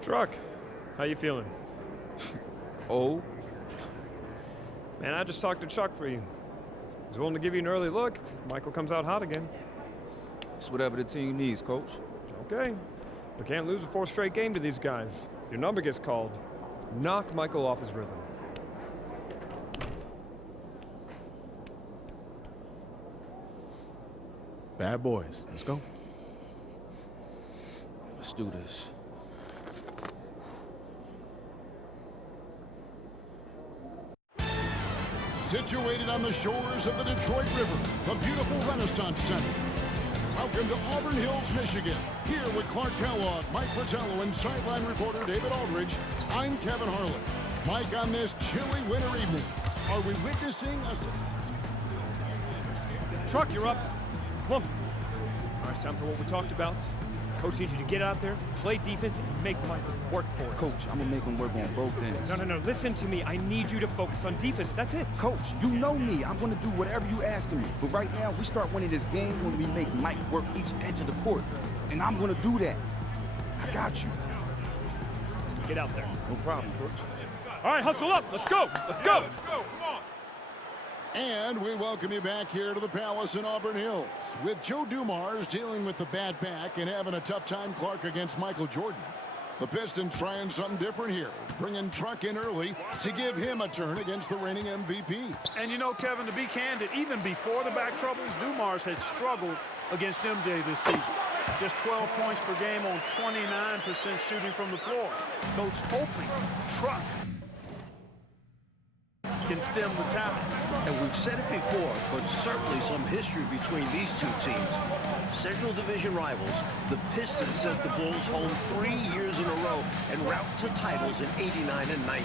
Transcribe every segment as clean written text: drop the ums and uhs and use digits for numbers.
Truck, how you feeling? Oh? Man, I just talked to Chuck for you. He's willing to give you an early look if Michael comes out hot again. It's whatever the team needs, Coach. Okay. We can't lose a fourth straight game to these guys. Your number gets called. Knock Michael off his rhythm. Bad boys. Let's go. Let's do this. Situated on the shores of the Detroit River, the beautiful Renaissance Center. Welcome to Auburn Hills, Michigan. Here with Clark Kellogg, Mike Fratello, and sideline reporter David Aldridge, I'm Kevin Harlan. Mike, on this chilly winter evening, are we witnessing a... Truck, you're up. Come on. All right, it's time for what we talked about. Coach needs you to get out there, play defense, and make Michael work for it. Coach, I'm gonna make him work on both ends. No. Listen to me. I need you to focus on defense. That's it. Coach, you know me. I'm gonna do whatever you ask of me. But right now, we start winning this game when we make Mike work each edge of the court. And I'm gonna do that. I got you. Get out there. No problem, Coach. All right, hustle up. Let's go. Let's go. Come on. And we welcome you back here to the Palace in Auburn Hills. With Joe Dumars dealing with the bad back and having a tough time, Clark, against Michael Jordan. The Pistons trying something different here, bringing Truck in early to give him a turn against the reigning MVP. And you know, Kevin, to be candid, even before the back troubles, Dumars had struggled against MJ this season. Just 12 points per game on 29% shooting from the floor. Coach hoping Truck can stem the tide. And we've said it before, but certainly some history between these two teams. Central Division rivals, the Pistons sent the Bulls home 3 years in a row and route to titles in '89 and '90.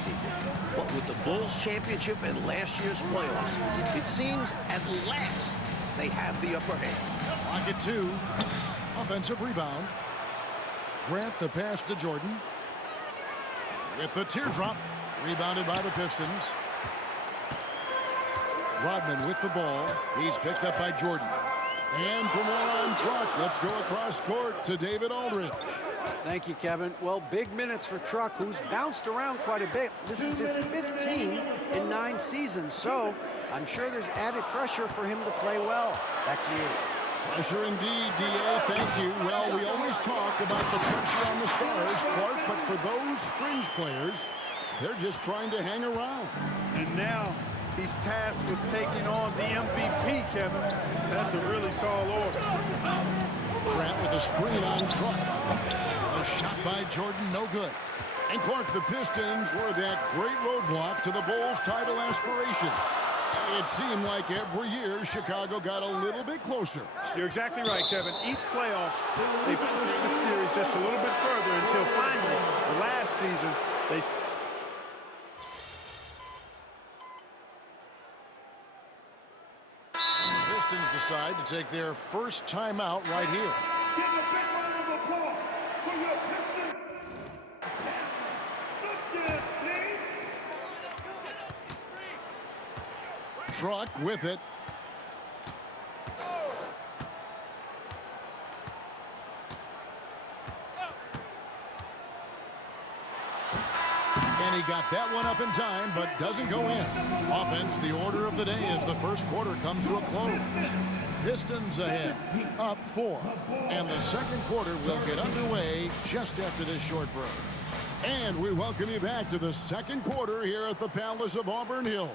But with the Bulls championship and last year's playoffs, it seems at last they have the upper hand. Pocket two. Offensive rebound. Grant the pass to Jordan. With the teardrop. Rebounded by the Pistons. Rodman with the ball. He's picked up by Jordan. And for more on Truck, let's go across court to David Aldridge. Thank you, Kevin. Well, big minutes for Truck, who's bounced around quite a bit. This is his 5th team in 9 seasons, so I'm sure there's added pressure for him to play well. Back to you. Pressure indeed, D.A. Thank you. Well, we always talk about the pressure on the stars, Clark, but for those fringe players, they're just trying to hang around. And now he's tasked with taking on the MVP, Kevin. That's a really tall order. Grant with a screen on Truck. A shot by Jordan, no good. And Clark, the Pistons were that great roadblock to the Bulls' title aspirations. It seemed like every year Chicago got a little bit closer. You're exactly right, Kevin. Each playoff, they pushed the series just a little bit further until finally, last season, they... The Pistons decide to take their first timeout right here. Give a big round of applause for your Pistons. Look at it, Truck with it. And he got that one up in time, but doesn't go in. Offense, the order of the day as the first quarter comes to a close. Pistons ahead, up 4. And the second quarter will get underway just after this short break. And we welcome you back to the second quarter here at the Palace of Auburn Hills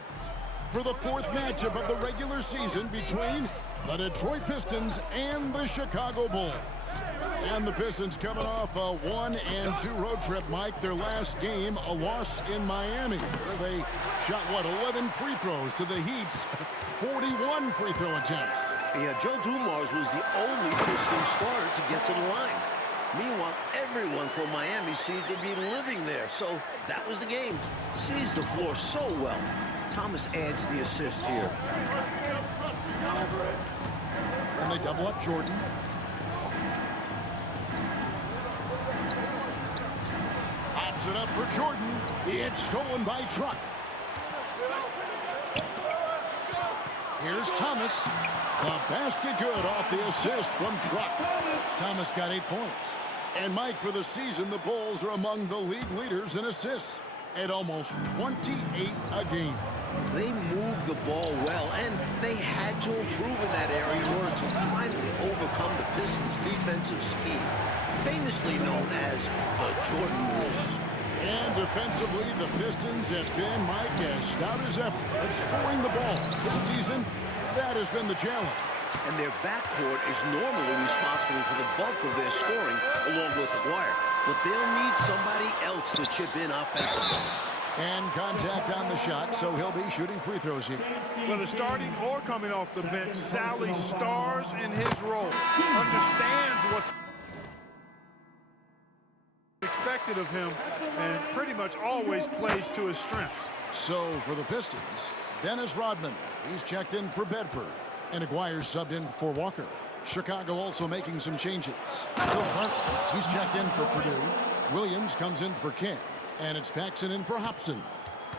for the 4th matchup of the regular season between the Detroit Pistons and the Chicago Bulls. And the Pistons coming off a 1-2 road trip, Mike. Their last game, a loss in Miami, where they shot, 11 free throws to the Heat's 41 free throw attempts. Yeah, Joe Dumars was the only Piston starter to get to the line. Meanwhile, everyone from Miami seemed to be living there, so that was the game. Sees the floor so well. Thomas adds the assist here. And they double up Jordan. Pops it up for Jordan. It's stolen by Truck. Here's Thomas. The basket good off the assist from Truck. Thomas got 8 points. And Mike, for the season, the Bulls are among the league leaders in assists at almost 28 a game. They moved the ball well, and they had to improve in that area in order to finally overcome the Pistons' defensive scheme, famously known as the Jordan rules. And defensively, the Pistons have been, Mike, as stout as ever at scoring the ball. This season, that has been the challenge. And their backcourt is normally responsible for the bulk of their scoring, along with Aguirre. But they'll need somebody else to chip in offensively. And contact on the shot, so he'll be shooting free throws here. Whether starting or coming off the bench, Sally stars in his role, understands what's expected of him, and pretty much always plays to his strengths. So for the Pistons, Dennis Rodman, he's checked in for Bedford, and Aguirre's subbed in for Walker. Chicago also making some changes. Phil Carter, he's checked in for Purdue. Williams comes in for King, and it's Paxson in for Hobson.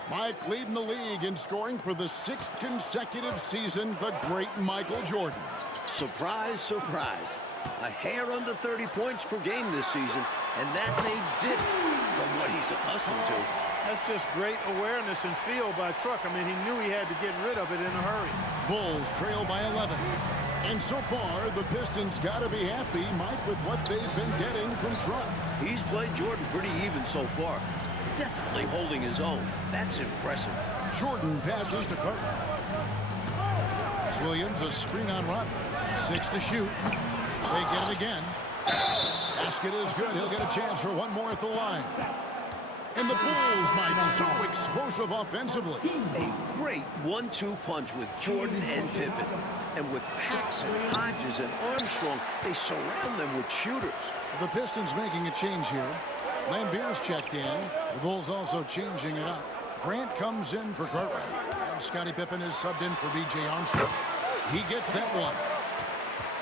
Mike leading the league in scoring for the 6th consecutive season, the great Michael Jordan. Surprise, surprise. A hair under 30 points per game this season, and that's a dip from what he's accustomed to. That's just great awareness and feel by Truck. I mean, he knew he had to get rid of it in a hurry. Bulls trail by 11. And so far, the Pistons got to be happy, Mike, with what they've been getting from Truck. He's played Jordan pretty even so far. Definitely holding his own. That's impressive. Jordan passes to Carter. Williams, a screen on Rodman. 6 to shoot. They get it again. Basket is good. He'll get a chance for one more at the line. And the Bulls, Mike, so explosive offensively. A great 1-2 punch with Jordan and Pippen. And with Paxson, Hodges, and Armstrong, they surround them with shooters. The Pistons making a change here. Lambier's checked in. The Bulls also changing it up. Grant comes in for Cartwright. And Scottie Pippen is subbed in for B.J. Armstrong. He gets that one.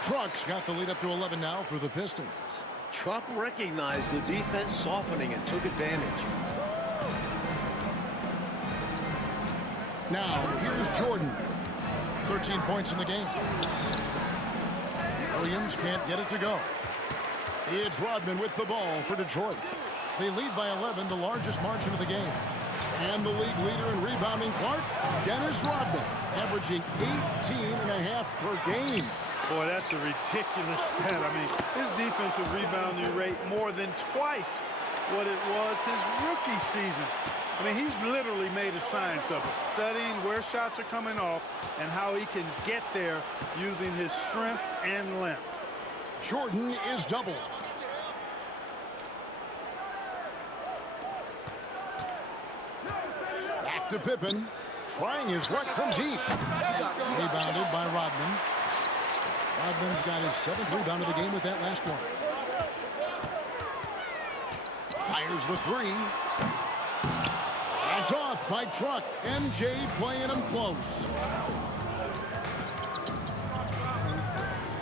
Truck's got the lead up to 11 now for the Pistons. Truck recognized the defense softening and took advantage. Now, here's Jordan. 13 points in the game. Williams can't get it to go. It's Rodman with the ball for Detroit. They lead by 11, the largest margin of the game. And the league leader in rebounding, Clark, Dennis Rodman, averaging 18.5 per game. Boy, that's a ridiculous stat. I mean, his defensive rebounding rate more than twice what it was his rookie season. I mean, he's literally made a science of it, studying where shots are coming off and how he can get there using his strength and length. Jordan is doubled. Back to Pippen, trying his work from deep. Rebounded by Rodman. Rodman's got his 7th rebound of the game with that last one. Fires the 3. It's off by Truck. MJ playing him close.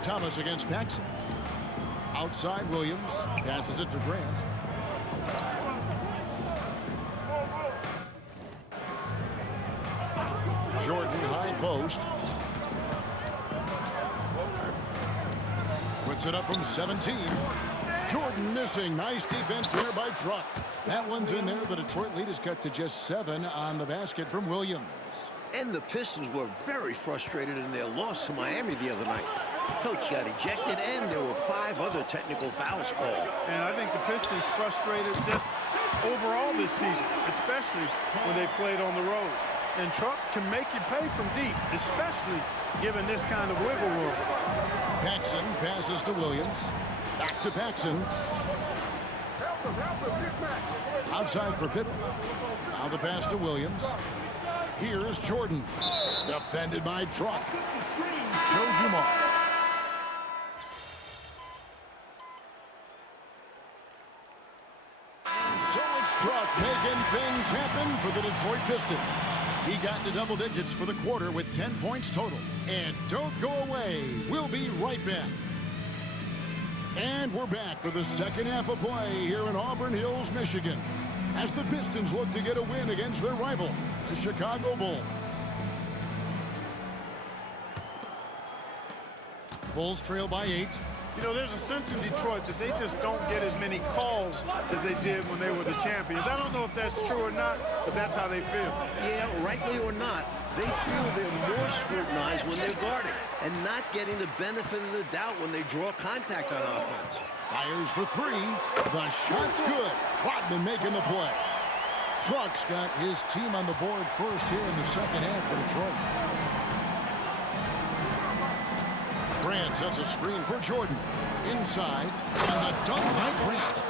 Thomas against Paxson. Outside Williams. Passes it to Grant. Jordan high post. Puts it up from 17. Jordan missing. Nice defense here by Truck. That one's in there. The Detroit lead is cut to just 7 on the basket from Williams. And the Pistons were very frustrated in their loss to Miami the other night. Coach got ejected, and there were 5 other technical fouls called. And I think the Pistons frustrated just overall this season, especially when they played on the road. And Truck can make you pay from deep, especially given this kind of wiggle room. Paxson passes to Williams. Back to Paxson. Outside for Pippen. Now the pass to Williams. Here's Jordan. Defended by Truck. Joe Dumars. So it's Truck making things happen for the Detroit Pistons. He got into double digits for the quarter with 10 points total. And don't go away. We'll be right back. And we're back for the second half of play here in Auburn Hills, Michigan, as the Pistons look to get a win against their rival, the Chicago Bulls. Bulls trail by 8. You know, there's a sense in Detroit that they just don't get as many calls as they did when they were the champions. I don't know if that's true or not, but that's how they feel. Yeah, rightly or not, they feel they're more scrutinized when they're guarding and not getting the benefit of the doubt when they draw contact on offense. Fires for 3. The shot's good. Rodman making the play. Truck's got his team on the board first here in the second half for Detroit. Grant sets a screen for Jordan. Inside, and the dunk by Grant.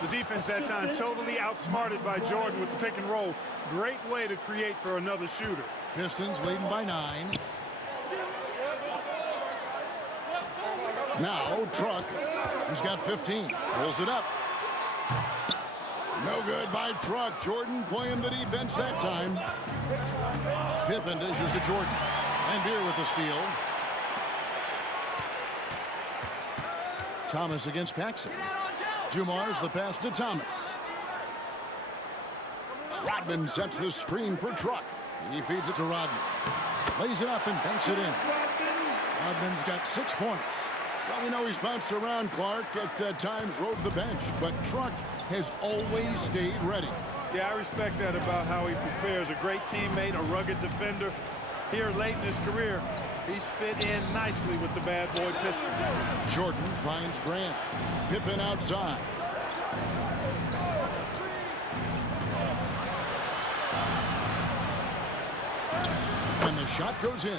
The defense that time totally outsmarted by Jordan with the pick and roll. Great way to create for another shooter. Pistons leading by 9. Now Truck. He's got 15. Pulls it up. No good by Truck. Jordan playing the defense that time. Pippen dishes to Jordan. And Beer with the steal. Thomas against Paxson. Dumars the pass to Thomas. Rodman sets the screen for Truck. He feeds it to Rodman. Lays it up and banks it in. Rodman's got 6 points. Well, we know he's bounced around, Clark, at times rode the bench, but Truck has always stayed ready. Yeah, I respect that about how he prepares. A great teammate, a rugged defender. Here late in his career, he's fit in nicely with the bad boy Pistons. Jordan finds Grant. Pippen outside. And the shot goes in.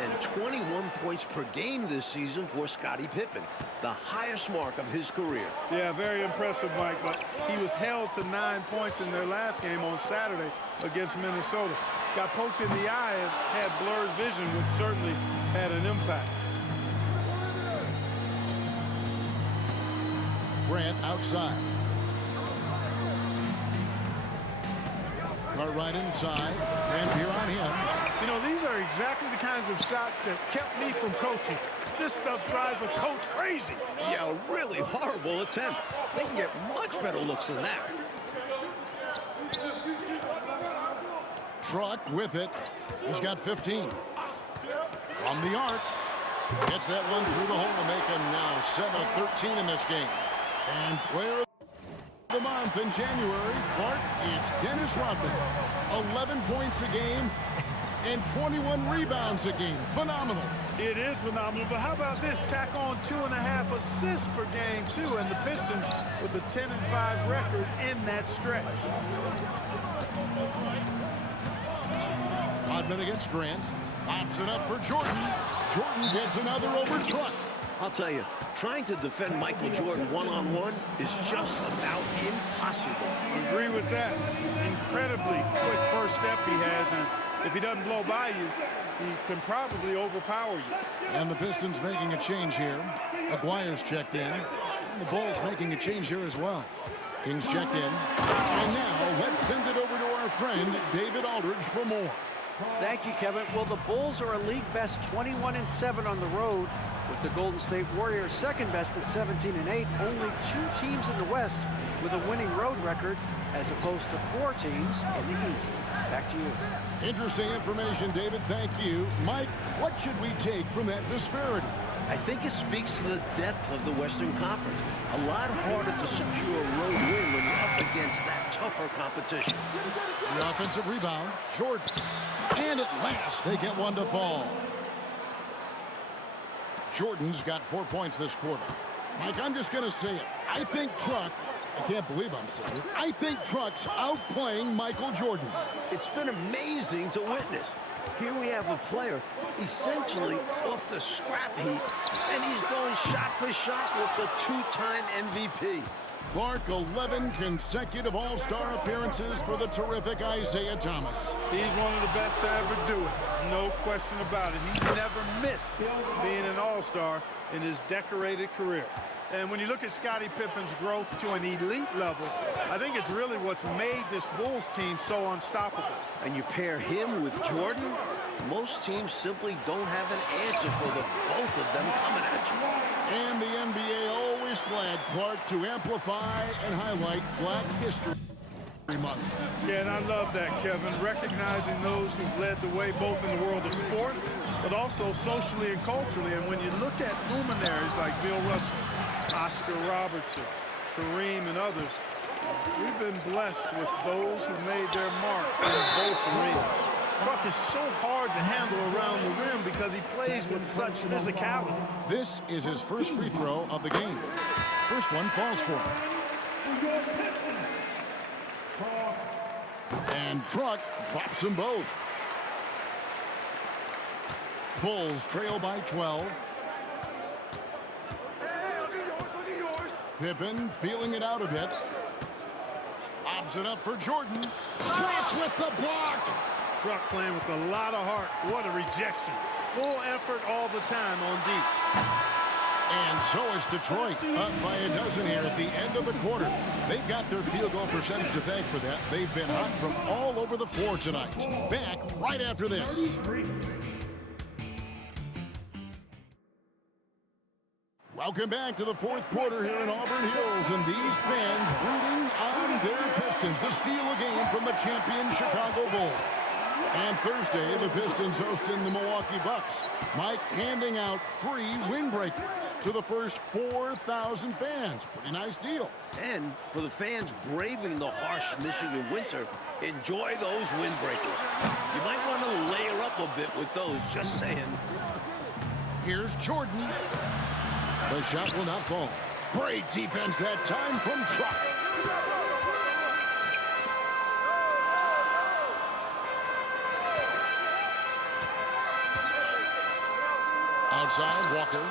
And 21 points per game this season for Scottie Pippen, the highest mark of his career. Yeah, very impressive, Mike, but he was held to 9 points in their last game on Saturday against Minnesota. Got poked in the eye and had blurred vision, which certainly had an impact. Grant outside. Right inside, and here on him. You know, these are exactly the kinds of shots that kept me from coaching. This stuff drives a coach crazy. Yeah, a really horrible attempt. They can get much better looks than that. Truck with it. He's got 15. From the arc. Gets that one through the hole to make him now 7 of 13 in this game. And player of the month in January, Clark, it's Dennis Rodman. 11 points a game and 21 rebounds a game. Phenomenal. It is phenomenal, but how about this? Tack on 2.5 assists per game, too, and the Pistons with a 10-5 record in that stretch. Rodman against Grant. Pops it up for Jordan. Jordan gets another over Truck. I'll tell you, trying to defend Michael Jordan one-on-one is just about impossible. Agree with that. Incredibly quick first step he has, and if he doesn't blow by you, he can probably overpower you. And the Pistons making a change here. Aguirre's checked in. And the Bulls making a change here as well. Kings checked in. And now let's send it over to our friend David Aldridge for more. Thank you, Kevin. Well, the Bulls are a league best 21-7 on the road, with the Golden State Warriors second best at 17-8. Only 2 teams in the West with a winning road record, as opposed to 4 teams in the East. Back to you. Interesting information, David. Thank you. Mike, what should we take from that disparity? I think it speaks to the depth of the Western Conference. A lot harder to secure a road win when you're up against that tougher competition. The offensive rebound, Jordan. And at last, they get one to fall. Jordan's got 4 points this quarter. Mike, I'm just going to say it. I think Truck, I can't believe I'm saying it, I think Truck's outplaying Michael Jordan. It's been amazing to witness. Here we have a player essentially off the scrap heap, and he's going shot for shot with the 2-time MVP. Clark, 11 consecutive All-Star appearances for the terrific Isaiah Thomas. He's one of the best to ever do it. No question about it. He's never missed being an All-Star in his decorated career. And when you look at Scottie Pippen's growth to an elite level, I think it's really what's made this Bulls team so unstoppable. And you pair him with Jordan, most teams simply don't have an answer for the both of them coming at you. And the NBA always glad, Clark, to amplify and highlight Black History Month. Yeah, and I love that, Kevin. Recognizing those who've led the way both in the world of sport but also socially and culturally. And when you look at luminaries like Bill Russell, Oscar Robertson, Kareem, and others, we've been blessed with those who made their mark in both arenas. Truck is so hard to handle around the rim because he plays with such physicality. This is his first free throw of the game. First one falls for him. And Truck drops them both. Bulls trail by 12. Pippen feeling it out a bit. Lobs it up for Jordan. Truck with the block. Truck playing with a lot of heart. What a rejection. Full effort all the time on deep. And so is Detroit, up by a dozen here at the end of the quarter. They've got their field goal percentage to thank for that. They've been hot from all over the floor tonight. Back right after this. Welcome back to the fourth quarter here in Auburn Hills, and these fans rooting on their Pistons to steal a game from the champion Chicago Bulls. And Thursday, the Pistons hosting the Milwaukee Bucks. Mike handing out free windbreakers to the first 4,000 fans. Pretty nice deal. And for the fans braving the harsh Michigan winter, enjoy those windbreakers. You might want to layer up a bit with those, just saying. Here's Jordan. The shot will not fall. Great defense that time from Truck. Outside, Walker.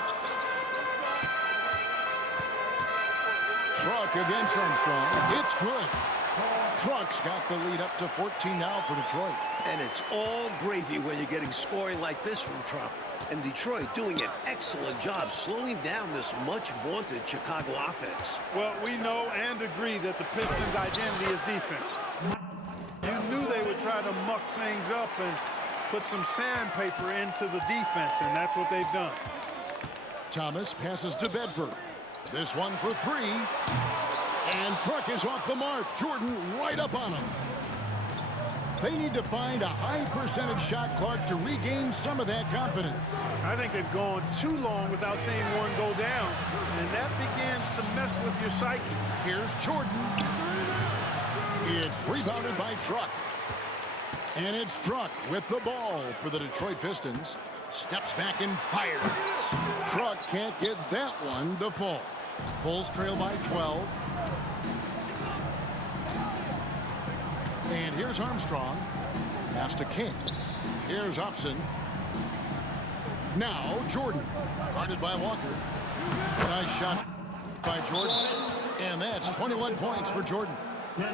Truck against Armstrong. It's good. Truck's got the lead up to 14 now for Detroit. And it's all gravy when you're getting scoring like this from Truck. And Detroit doing an excellent job slowing down this much-vaunted Chicago offense. Well, we know and agree that the Pistons' identity is defense. You knew they would try to muck things up and put some sandpaper into the defense, and that's what they've done. Thomas passes to Bedford. This one for three. And Truck is off the mark. Jordan right up on him. They need to find a high percentage shot, Clark, to regain some of that confidence. I think they've gone too long without seeing one go down, and that begins to mess with your psyche. Here's Jordan. It's rebounded by Truck. And it's Truck with the ball for the Detroit Pistons. Steps back and fires. Truck can't get that one to fall. Bulls trail by 12. And here's Armstrong. Pass to King. Here's Upson. Now Jordan. Guarded by Walker. Nice shot by Jordan. And that's 21 points for Jordan.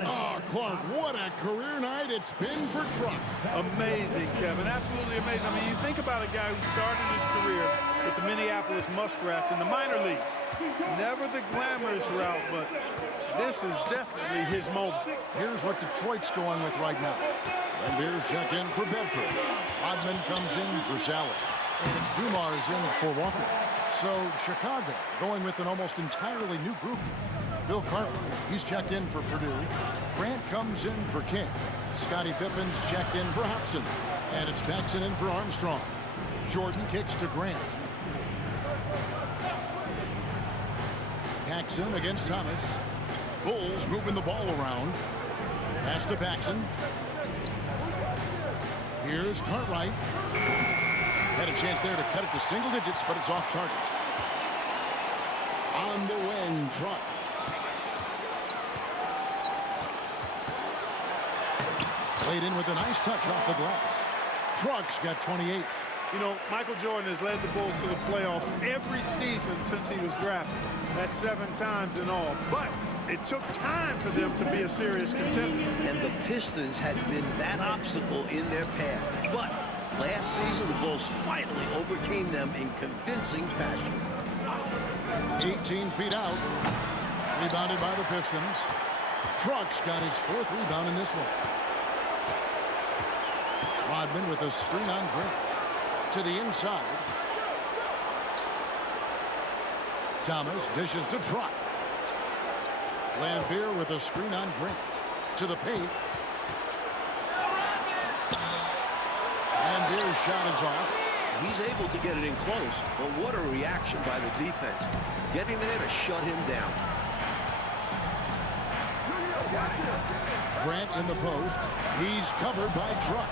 Oh, Clark, what a career night it's been for Truck. Amazing, Kevin. Absolutely amazing. I mean, you think about a guy who started his career with the Minneapolis Muskrats in the minor leagues. Never the glamorous route, but this is definitely his moment. Here's what Detroit's going with right now. And here's check in for Bedford. Rodman comes in for Salad. And it's Dumars in for Walker. So Chicago going with an almost entirely new group. Bill Cartwright, he's checked in for Purdue. Grant comes in for King. Scottie Pippen's checked in for Hobson. And it's Paxson in for Armstrong. Jordan kicks to Grant. Paxson against Thomas. Bulls moving the ball around. Pass to Paxson. Here's Cartwright. Had a chance there to cut it to single digits, but it's off target. On the wing, Truck. Played in with a nice touch off the glass. Truck's got 28. You know, Michael Jordan has led the Bulls to the playoffs every season since he was drafted. That's 7 times in all. But it took time for them to be a serious contender. And the Pistons had been that obstacle in their path. But last season, the Bulls finally overcame them in convincing fashion. 18 feet out. Rebounded by the Pistons. Truck's got his 4th rebound in this one. Rodman with a screen on Grant. To the inside. Thomas dishes to Truck. Lambeer with a screen on Grant. To the paint. Lambier's shot is off. He's able to get it in close, but what a reaction by the defense. Getting there to shut him down. Grant in the post. He's covered by Truck.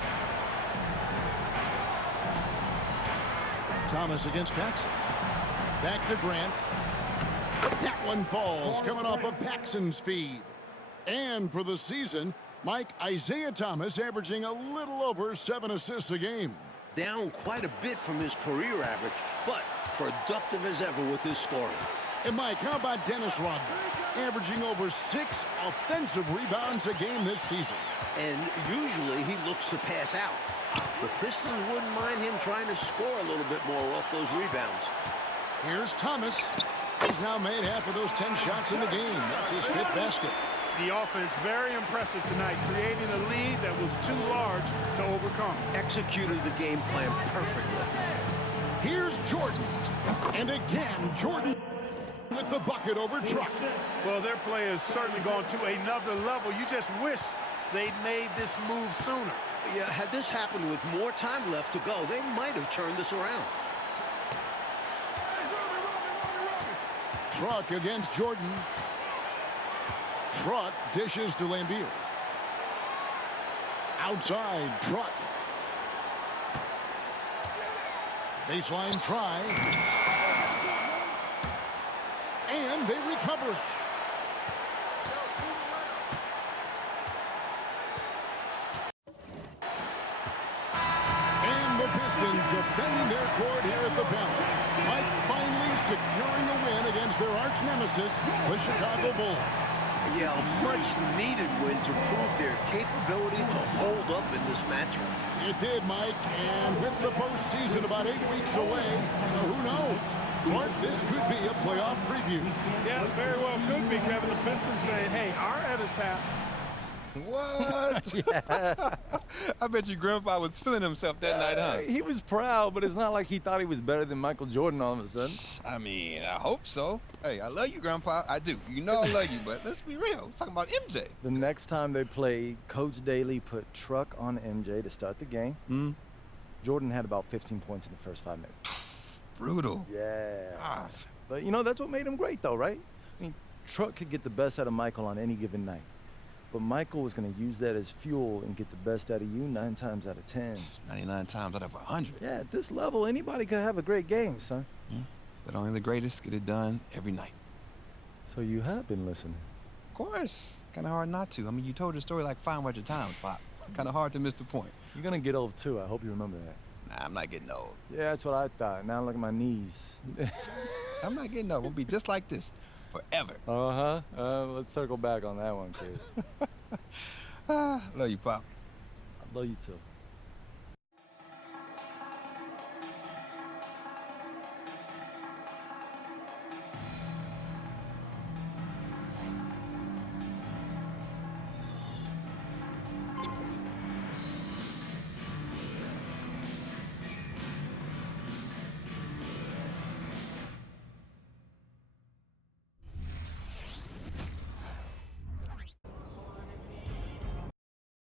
Thomas against Paxson. Back to Grant. That one falls, coming off of Paxson's feed. And for the season, Isaiah Thomas averaging a little over 7 assists a game. Down quite a bit from his career average, but productive as ever with his scoring. And Mike, how about Dennis Rodman? Averaging over 6 offensive rebounds a game this season. And usually he looks to pass out. The Pistons wouldn't mind him trying to score a little bit more off those rebounds. Here's Thomas. He's now made half of those 10 shots in the game. That's his 5th basket. The offense very impressive tonight, creating a lead that was too large to overcome. Executed the game plan perfectly. Here's Jordan. And again, Jordan with the bucket over Truck. Well, their play has certainly gone to another level. You just wish they'd made this move sooner. Yeah, had this happened with more time left to go, they might have turned this around. Truck against Jordan. Truck dishes to Lambier. Outside, Truck. Baseline try. And they recover it. And the Pistons defending their court here at the Palace. Mike finally securing a win against their arch nemesis, the Chicago Bulls. Yeah, a much-needed win to prove their capability to hold up in this matchup. It did, Mike, and with the postseason about 8 weeks away, who knows? Clark, this could be a playoff preview. Yeah, very well could be, Kevin. The Pistons saying, hey, our epitaph. What? Yeah. I bet you Grandpa was feeling himself that night, huh? He was proud, but it's not like he thought he was better than Michael Jordan all of a sudden. I mean, I hope so. Hey, I love you, Grandpa. I do. You know I love you, but let's be real. We're talking about MJ. The next time they played, Coach Daly put Truck on MJ to start the game. Jordan had about 15 points in the first 5 minutes. Brutal. Yeah. Ah. But, you know, that's what made him great, though, right? I mean, Truck could get the best out of Michael on any given night. But Michael was going to use that as fuel and get the best out of you 9 times out of 10. 99 times out of 100. Yeah, at this level, anybody could have a great game, son. But only the greatest get it done every night. So you have been listening. Of course. Kind of hard not to. I mean, you told the story like 500 times, Pop. Kind of hard to miss the point. You're going to get old, too. I hope you remember that. Nah, I'm not getting old. Yeah, that's what I thought. Now look at my knees. I'm not getting old. We'll be just like this forever. Let's circle back on that one, kid. Love you, Pop. I love you, too.